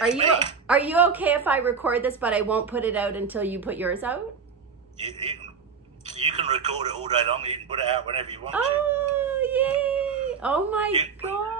Are It's you me. are you okay if I record this, but I won't put it out until you put yours out? You can record it all day long. You can put it out whenever you want to. Oh, yay! Oh my You- God!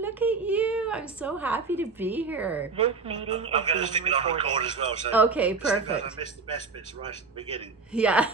Look at you! I'm so happy to be here. This meeting I'm is going to stick being it on recorded. record as well. So Okay, just in case perfect. I missed the best bits right at the beginning. Yeah.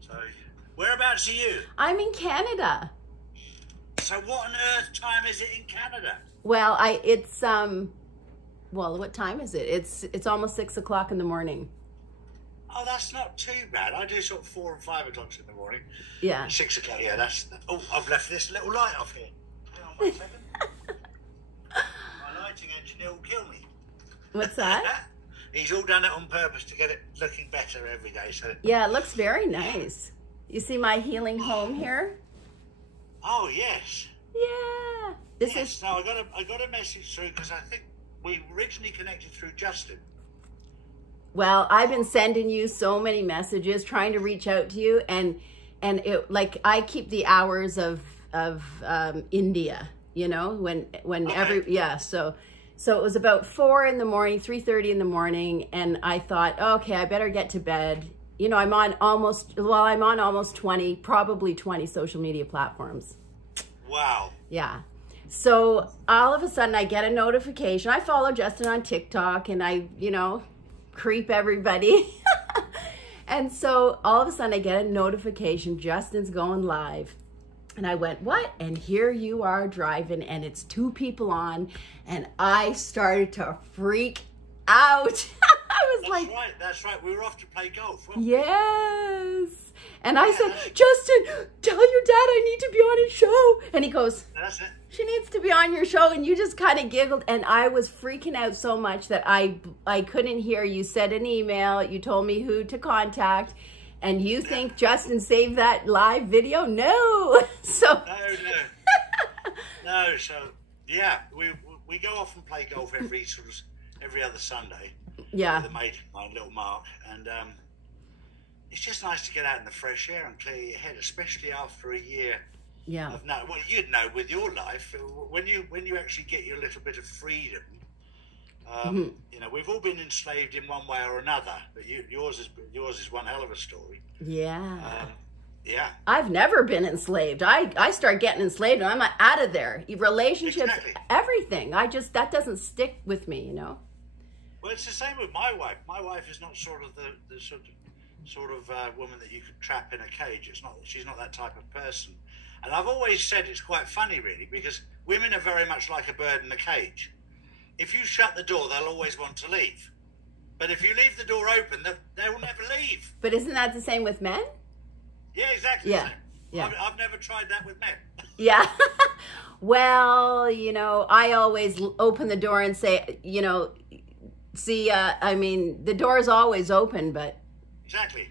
So, whereabouts are you? I'm in Canada. So, what on earth time is it in Canada? Well, it's well, what time is it? It's almost 6 o'clock in the morning. Oh, that's not too bad. I do sort of 4 and 5 o'clock in the morning. Yeah. 6 o'clock. Yeah, that's. Oh, I've left this little light off here. Hang on 1 second. My lighting engineer will kill me. What's that? He's all done it on purpose to get it looking better every day. So. Yeah, it looks very nice. You see my healing home here? Oh yes. Yeah. This Yes. is No, I got a message through because I think we originally connected through Justin. well, I've been sending you so many messages trying to reach out to you, and it, like, I keep the hours of India, you know, when Okay. so it was about 4 in the morning, 3:30 in the morning, and I thought, okay, I better get to bed. You know, I'm on almost 20, probably 20 social media platforms. Wow. Yeah. So all of a sudden I get a notification. I follow Justin on TikTok and I, you know, creep everybody. And so all of a sudden I get a notification, Justin's going live. And I went, what? And here you are driving and it's 2 people on, and I started to freak out. I was like, That's right. We were off to play golf, weren't we? yes. And I said, Justin, tell your dad I need to be on his show. And he goes, That's it. she needs to be on your show. And you just kind of giggled, and I was freaking out so much that I couldn't hear. You sent an email, you told me who to contact, and you think Justin saved that live video? No. So No. So yeah, we go off and play golf every other Sunday. yeah, With a mate, my little Mark, and it's just nice to get out in the fresh air and clear your head, especially after a year yeah, of well, you'd know with your life when you actually get your little bit of freedom. You know, we've all been enslaved in one way or another, but yours is one hell of a story. yeah. Yeah, I've never been enslaved. I start getting enslaved and I'm out of there. Relationships, Exactly. everything. That doesn't stick with me, you know? well, it's the same with my wife. My wife is not sort of the sort of woman that you could trap in a cage. She's not that type of person. And I've always said it's quite funny, really, because women are very much like a bird in a cage. If you shut the door, they'll always want to leave. But if you leave the door open, they will never leave. But isn't that the same with men? Yeah, exactly. Yeah, yeah. I've never tried that with men. Yeah. Well, you know, I always open the door and say, you know, see, I mean, the door is always open, but Exactly.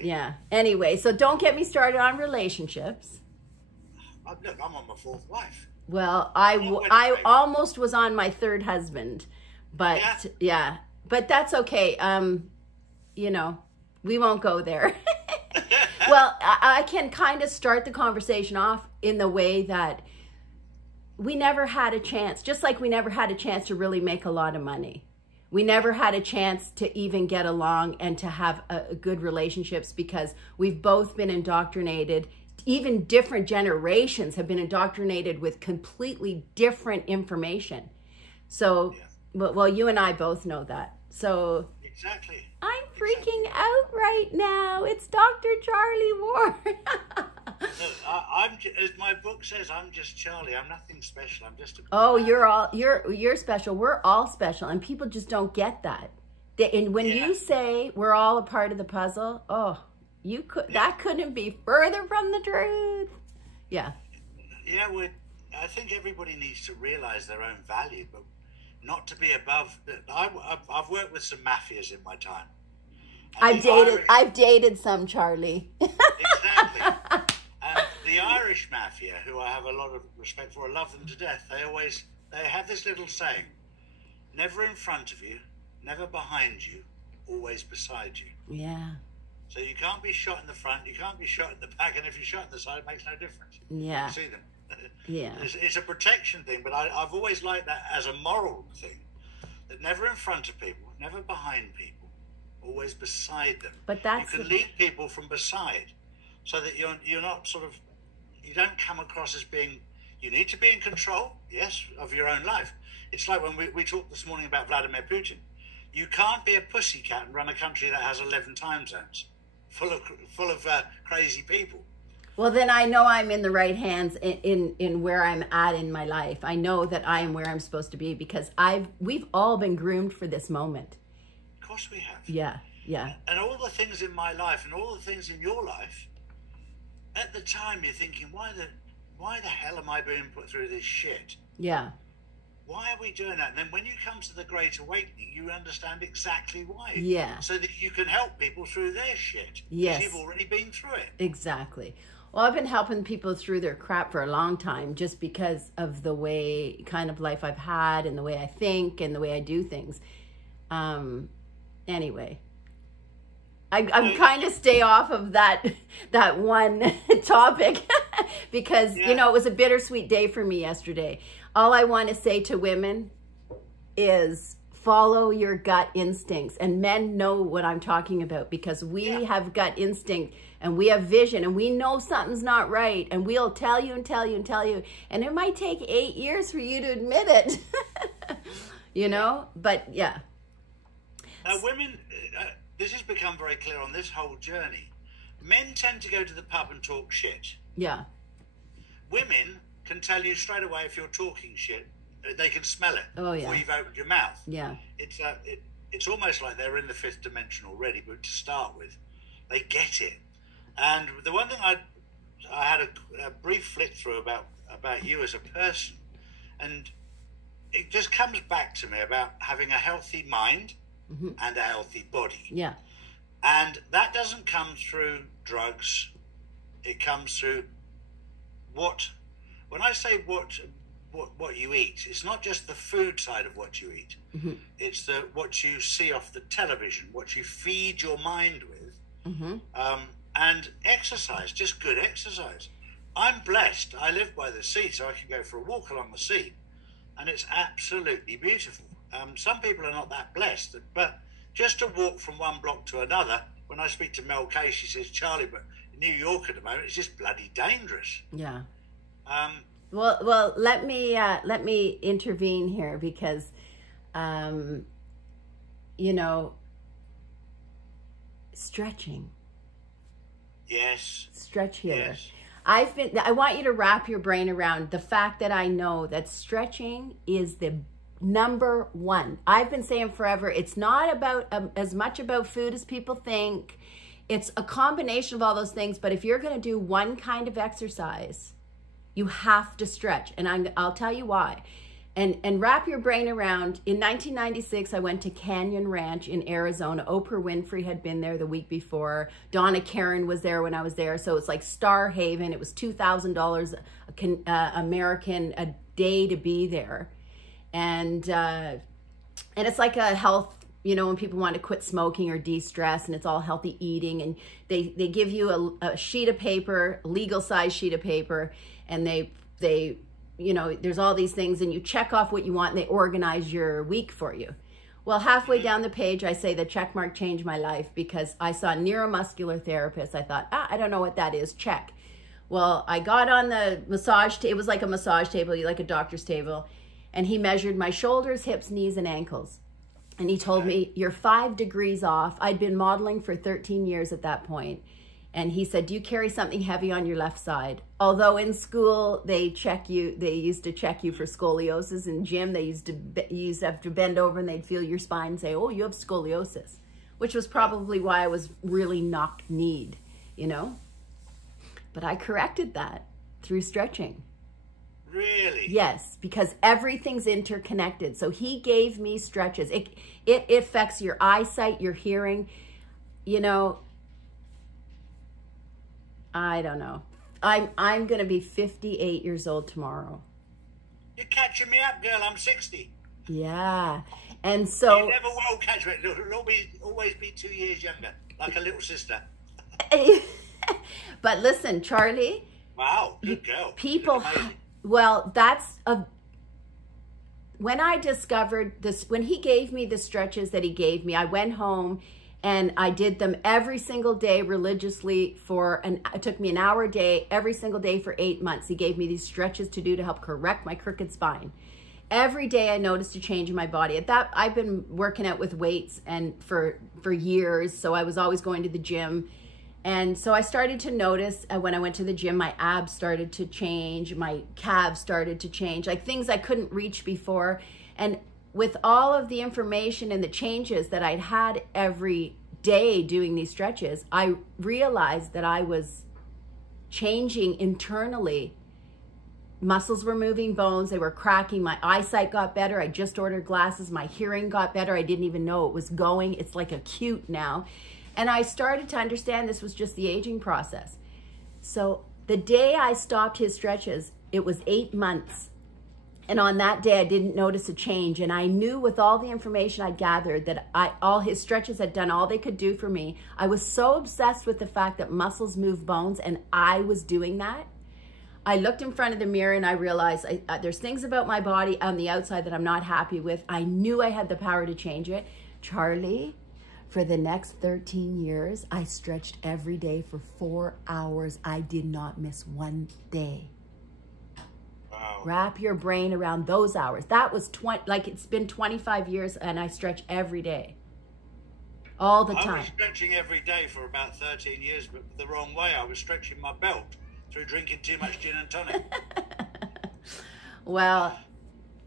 yeah. Anyway, so don't get me started on relationships. Look, I'm on my 4th wife. Well, Oh, I almost was on my 3rd husband, but Yeah. yeah, but that's okay. You know, we won't go there. Well, I can kind of start the conversation off in the way that we never had a chance, just like we never had a chance to really make a lot of money. We never had a chance to even get along and to have a good relationships because we've both been indoctrinated. Even different generations have been indoctrinated with completely different information. So, well, you and I both know that. So Exactly. I'm freaking out right now. It's Dr. Charlie Ward. Look, as my book says, I'm just Charlie. I'm nothing special. I'm just a... Oh, you're special. We're all special, and people just don't get that. And when you say we're all a part of the puzzle, that couldn't be further from the truth. Yeah. Yeah, I think everybody needs to realize their own value, but not to be above. I've worked with some mafias in my time. And I've dated some, Charlie. Exactly. And the Irish mafia, who I have a lot of respect for, I love them to death. They have this little saying: never in front of you, never behind you, always beside you. Yeah. So you can't be shot in the front, you can't be shot in the back, and if you're shot in the side, it makes no difference. Yeah. You see them. Yeah. It's a protection thing, but I've always liked that as a moral thing. That never in front of people, never behind people, always beside them. But that's you can lead people from beside, so that you're not sort of, you don't come across as being. You need to be in control, yes, of your own life. It's like when we talked this morning about Vladimir Putin. You can't be a pussycat and run a country that has 11 time zones, full of crazy people. Well, then I know I'm in the right hands in where I'm at in my life. I know that I am where I'm supposed to be because we've all been groomed for this moment. Of course we have. Yeah, yeah. And all the things in my life and all the things in your life, at the time you're thinking, why the hell am I being put through this shit? Yeah. Why are we doing that? And then when you come to the Great Awakening, you understand exactly why. Yeah. So that you can help people through their shit. Yes. Because you've already been through it. Exactly. Well, I've been helping people through their crap for a long time just because of the way kind of life I've had and the way I think and the way I do things. Anyway, I'm kind of stay off of that one topic because, you know, it was a bittersweet day for me yesterday. All I want to say to women is follow your gut instincts. And men know what I'm talking about because we have gut instinct and we have vision and we know something's not right. And we'll tell you and tell you and tell you. And it might take 8 years for you to admit it, you know, but yeah. Now, women, this has become very clear on this whole journey. Men tend to go to the pub and talk shit. Yeah. Women can tell you straight away if you're talking shit. They can smell it before you've opened your mouth. Yeah. It's almost like they're in the fifth dimension already, but to start with, they get it. And the one thing I had a brief flick through about you as a person, and it just comes back to me about having a healthy mind and a healthy body. Yeah. And that doesn't come through drugs. It comes through when I say what you eat, it's not just the food side of what you eat. It's what you see off the television, what you feed your mind with, and exercise, just good exercise. I'm blessed. I live by the sea, so I can go for a walk along the sea, and it's absolutely beautiful. Some people are not that blessed, but just to walk from one block to another, when I speak to Mel Kay, she says, Charlie, but in New York at the moment, it's just bloody dangerous. Yeah. Well, let me intervene here because, you know, stretching. Yes. Stretch healer. Yes. I want you to wrap your brain around the fact that I know that stretching is the number one. I've been saying forever, it's not about as much about food as people think. It's a combination of all those things. But if you're going to do one kind of exercise, you have to stretch. And I'll tell you why. And wrap your brain around, in 1996, I went to Canyon Ranch in Arizona. Oprah Winfrey had been there the week before. Donna Karen was there when I was there. So it's like Star Haven. It was $2,000 American a day to be there. And it's like a health, you know, when people want to quit smoking or de-stress, and it's all healthy eating. And they give you a sheet of paper, legal size sheet of paper, and they you know, there's all these things, and you check off what you want, and they organize your week for you. Well, halfway down the page, I say the check mark changed my life because I saw a neuromuscular therapist. I thought, I don't know what that is. Check. Well, I got on the massage table. It was like a massage table, like a doctor's table. And he measured my shoulders, hips, knees, and ankles. And he told me, you're 5 degrees off. I'd been modeling for 13 years at that point. And he said, do you carry something heavy on your left side? Although in school, they used to check you for scoliosis. In gym, you used to have to bend over and they'd feel your spine and say, oh, you have scoliosis, which was probably why I was really knock-kneed, you know? But I corrected that through stretching. Really? Yes, because everything's interconnected. So he gave me stretches. It affects your eyesight, your hearing, you know. I don't know. I'm going to be 58 years old tomorrow. You're catching me up, girl. I'm 60. Yeah. And so... You never will catch me. It'll always be 2 years younger, like a little sister. But listen, Charlie, Wow, good girl. People, Amazing. well, when I discovered this, when he gave me the stretches that he gave me, I went home and I did them every single day religiously it took me an hour a day, every single day for 8 months. He gave me these stretches to do to help correct my crooked spine. Every day I noticed a change in my body. At that, I've been working out with weights and for years, so I was always going to the gym. And so I started to notice when I went to the gym, my abs started to change, my calves started to change, like things I couldn't reach before. And with all of the information and the changes that I'd had every day doing these stretches, I realized that I was changing internally. Muscles were moving, bones, they were cracking, my eyesight got better. I just ordered glasses, my hearing got better. I didn't even know it was going. It's like acute now. And I started to understand this was just the aging process. So the day I stopped his stretches, it was 8 months. And on that day, I didn't notice a change. And I knew with all the information I'd gathered that all his stretches had done all they could do for me. I was so obsessed with the fact that muscles move bones and I was doing that. I looked in front of the mirror and I realized there's things about my body on the outside that I'm not happy with. I knew I had the power to change it. Charlie, for the next 13 years, I stretched every day for 4 hours. I did not miss one day. Wow. Wrap your brain around those hours. That was it's been 25 years and I stretch every day. All the time. I was stretching every day for about 13 years, but the wrong way. I was stretching my belt through drinking too much gin and tonic. Well,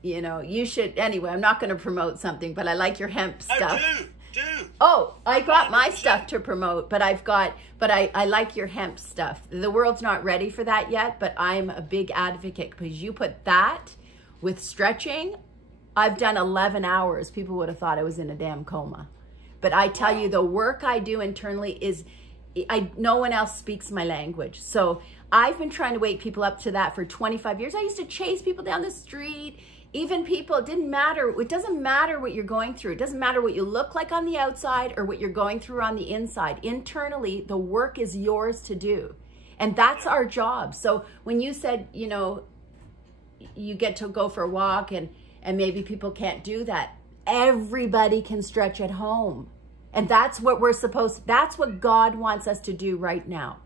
you know, you should, anyway, I'm not going to promote something, but I like your hemp stuff. No, do. Oh, I got my stuff to promote, but I like your hemp stuff. The world's not ready for that yet, but I'm a big advocate because you put that with stretching. I've done 11 hours. People would have thought I was in a damn coma. But I tell you, the work I do internally is, no one else speaks my language. So I've been trying to wake people up to that for 25 years. I used to chase people down the street. Even people, it didn't matter. It doesn't matter what you're going through. It doesn't matter what you look like on the outside or what you're going through on the inside. Internally, the work is yours to do. And that's our job. So when you said, you know, you get to go for a walk and maybe people can't do that, everybody can stretch at home. And that's what that's what God wants us to do right now,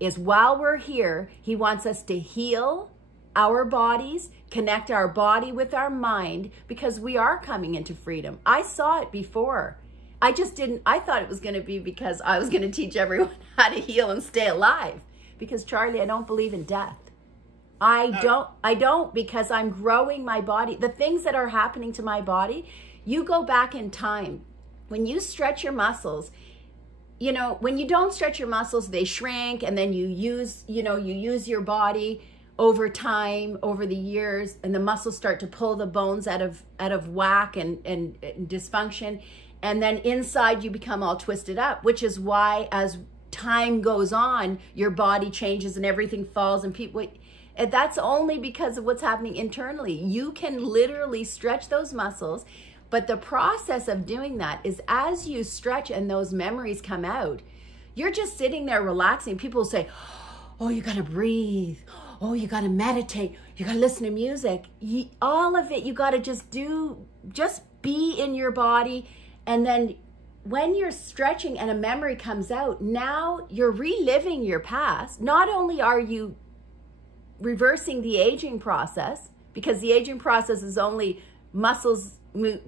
is while we're here, he wants us to heal our bodies, connect our body with our mind, because we are coming into freedom. I saw it before. I thought it was going to be because I was going to teach everyone how to heal and stay alive. Because Charlie, I don't believe in death. I don't because I'm growing my body. The things that are happening to my body, you go back in time. When you stretch your muscles, you know, when you don't stretch your muscles, they shrink, and then you use your body over time, over the years, and the muscles start to pull the bones out of whack and dysfunction. And then inside you become all twisted up, which is why as time goes on, your body changes and everything falls, and that's only because of what's happening internally. You can literally stretch those muscles, but the process of doing that is as you stretch and those memories come out, you're just sitting there relaxing. People say, oh, you gotta breathe. Oh, you got to meditate. You got to listen to music. All of it, you got to just be in your body. And then when you're stretching and a memory comes out, now you're reliving your past. Not only are you reversing the aging process, because the aging process is only muscles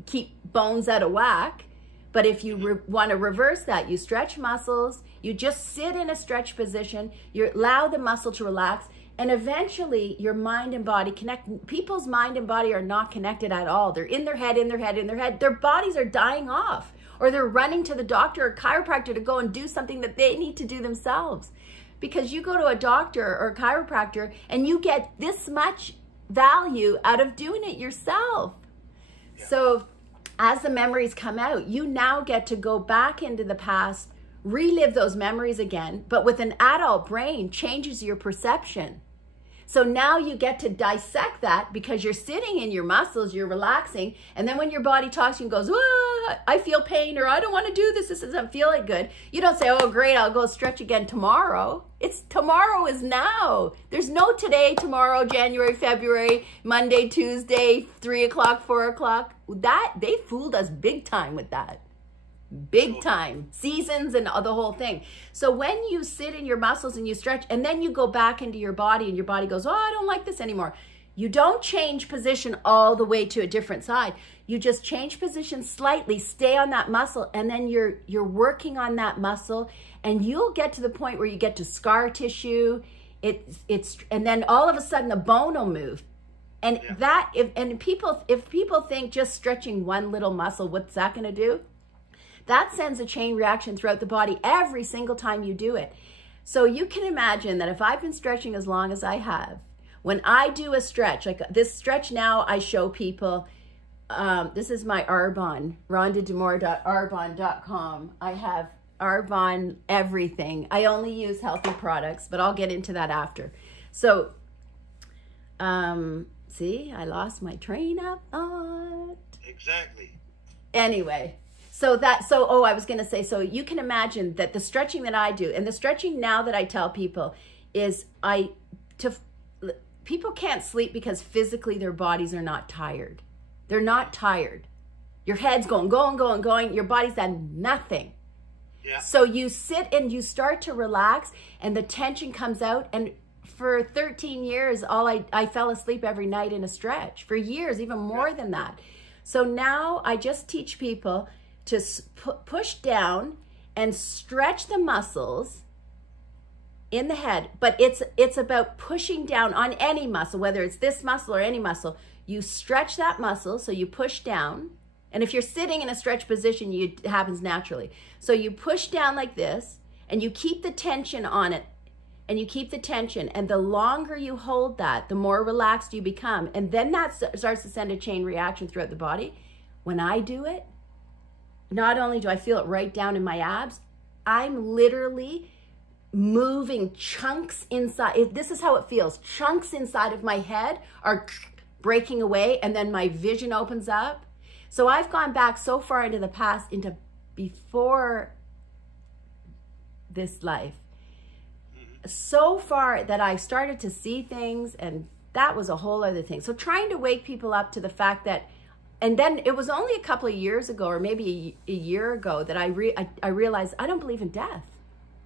keep bones out of whack. But if you want to reverse that, you stretch muscles, you just sit in a stretch position, you allow the muscle to relax, and eventually your mind and body connect. People's mind and body are not connected at all. They're in their head, in their head, in their head. Their bodies are dying off, or they're running to the doctor or chiropractor to go and do something that they need to do themselves. Because you go to a doctor or a chiropractor and you get this much value out of doing it yourself. Yeah. So as the memories come out, you now get to go back into the past, relive those memories again, but with an adult brain changes your perception. So now you get to dissect that because you're sitting in your muscles, you're relaxing. And then when your body talks to you and goes, oh, I feel pain, or I don't want to do this, this doesn't feel like good. You don't say, oh, great, I'll go stretch again tomorrow. It's tomorrow is now. There's no today, tomorrow, January, February, Monday, Tuesday, 3 o'clock, 4 o'clock. That, they fooled us big time with that. Big time. Seasons and the whole thing. So when you sit in your muscles and you stretch and then you go back into your body and your body goes, oh, I don't like this anymore. You don't change position all the way to a different side. You just change position slightly, stay on that muscle, and then you're working on that muscle, and you'll get to the point where you get to scar tissue. And then all of a sudden the bone will move. And if people think just stretching one little muscle, what's that going to do? That sends a chain reaction throughout the body every single time you do it. So you can imagine that if I've been stretching as long as I have, when I do a stretch, like this stretch now, I show people, this is my Arbonne, rhondadamore.arbonne.com. I have Arbonne everything. I only use healthy products, but I'll get into that after. So, see, I lost my train of thought. Exactly. Anyway. I was going to say, so you can imagine that the stretching that I do, and the stretching now that I tell people is people can't sleep because physically their bodies are not tired. They're not tired. Your head's going. Your body's done nothing. Yeah. So you sit and you start to relax and the tension comes out. And for 13 years, I fell asleep every night in a stretch. For years, even more than that. So now I just teach people to push down and stretch the muscles in the head. But it's about pushing down on any muscle, whether it's this muscle or any muscle. You stretch that muscle, so you push down. And if you're sitting in a stretch position, it happens naturally. So you push down like this, and you keep the tension on it. And you keep the tension. And the longer you hold that, the more relaxed you become. And then that starts to send a chain reaction throughout the body. When I do it, not only do I feel it right down in my abs, I'm literally moving chunks inside. This is how it feels. Chunks inside of my head are breaking away, and then my vision opens up. So I've gone back so far into the past, into before this life, so far that I started to see things, and that was a whole other thing. So trying to wake people up to the fact that, and then it was only a couple of years ago, or maybe a year ago, that I realized I don't believe in death,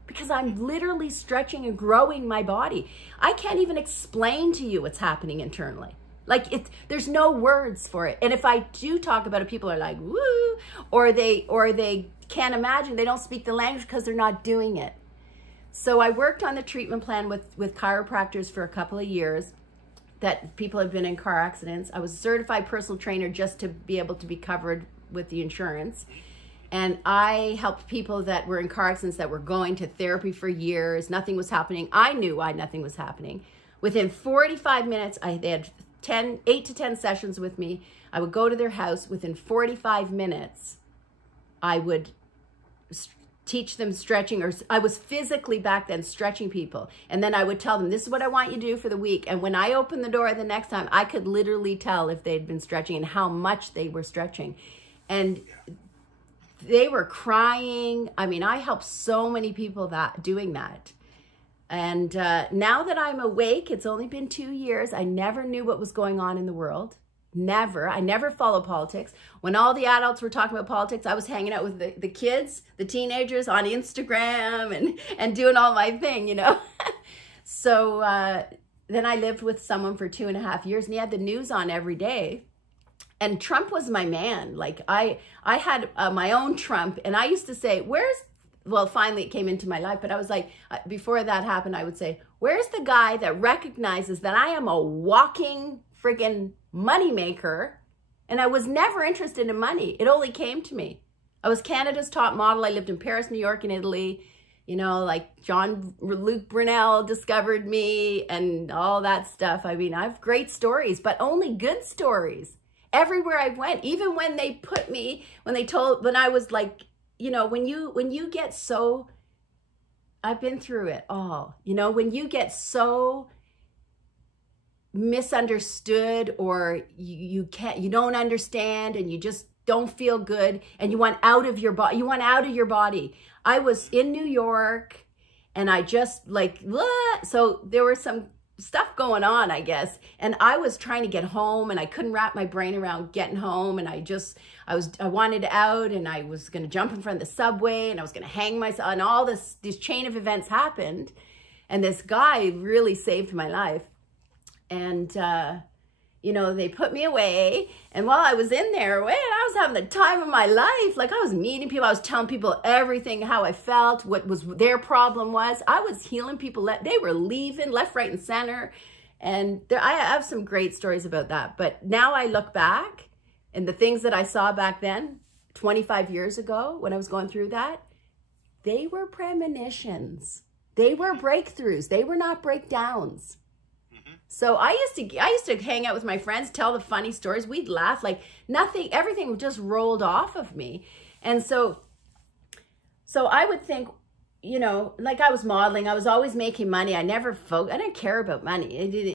because I'm literally stretching and growing my body. I can't even explain to you what's happening internally. Like there's no words for it. And if I do talk about it, people are like, woo, or they can't imagine, they don't speak the language because they're not doing it. So I worked on the treatment plan with chiropractors for a couple of years, that people have been in car accidents. I was a certified personal trainer just to be able to be covered with the insurance. And I helped people that were in car accidents that were going to therapy for years. Nothing was happening. I knew why nothing was happening. Within 45 minutes, they had 8 to 10 sessions with me. I would go to their house. Within 45 minutes, I would teach them stretching, or I was physically back then stretching people. And then I would tell them, this is what I want you to do for the week. And when I opened the door the next time, I could literally tell if they'd been stretching and how much they were stretching. And they were crying. I mean, I helped so many people doing that. And now that I'm awake, it's only been 2 years. I never knew what was going on in the world. Never. I never followed politics. When all the adults were talking about politics, I was hanging out with the kids, the teenagers on Instagram and doing all my thing, you know. So then I lived with someone for 2.5 years, and he had the news on every day. And Trump was my man. Like I had my own Trump, and I used to say, well, finally it came into my life, but I was like, before that happened, I would say, where's the guy that recognizes that I am a walking friggin' moneymaker? And I was never interested in money. It only came to me. I was Canada's top model. I lived in Paris, New York, and Italy. You know, like Luke Brunel discovered me and all that stuff. I mean, I have great stories, but only good stories. Everywhere I went, even when they put me, when I was like, you know, when you get so, I've been through it all, you know, when you get so misunderstood, or you don't understand, and you just don't feel good, and you want out of your body. You want out of your body. I was in New York, and I just like, so there was some stuff going on, I guess. And I was trying to get home, and I couldn't wrap my brain around getting home. And I wanted out, and I was going to jump in front of the subway, and I was going to hang myself, and all this chain of events happened. And this guy really saved my life. And, you know, they put me away. And while I was in there, I was having the time of my life. Like, I was meeting people. I was telling people everything, how I felt, what was their problem was. I was healing people. They were leaving left, right, and center. And I have some great stories about that. But now I look back, and the things that I saw back then, 25 years ago, when I was going through that, they were premonitions. They were breakthroughs. They were not breakdowns. So I used to hang out with my friends, tell the funny stories. We'd laugh like nothing, everything just rolled off of me. And so I would think, you know, like I was modeling, I was always making money. I didn't care about money.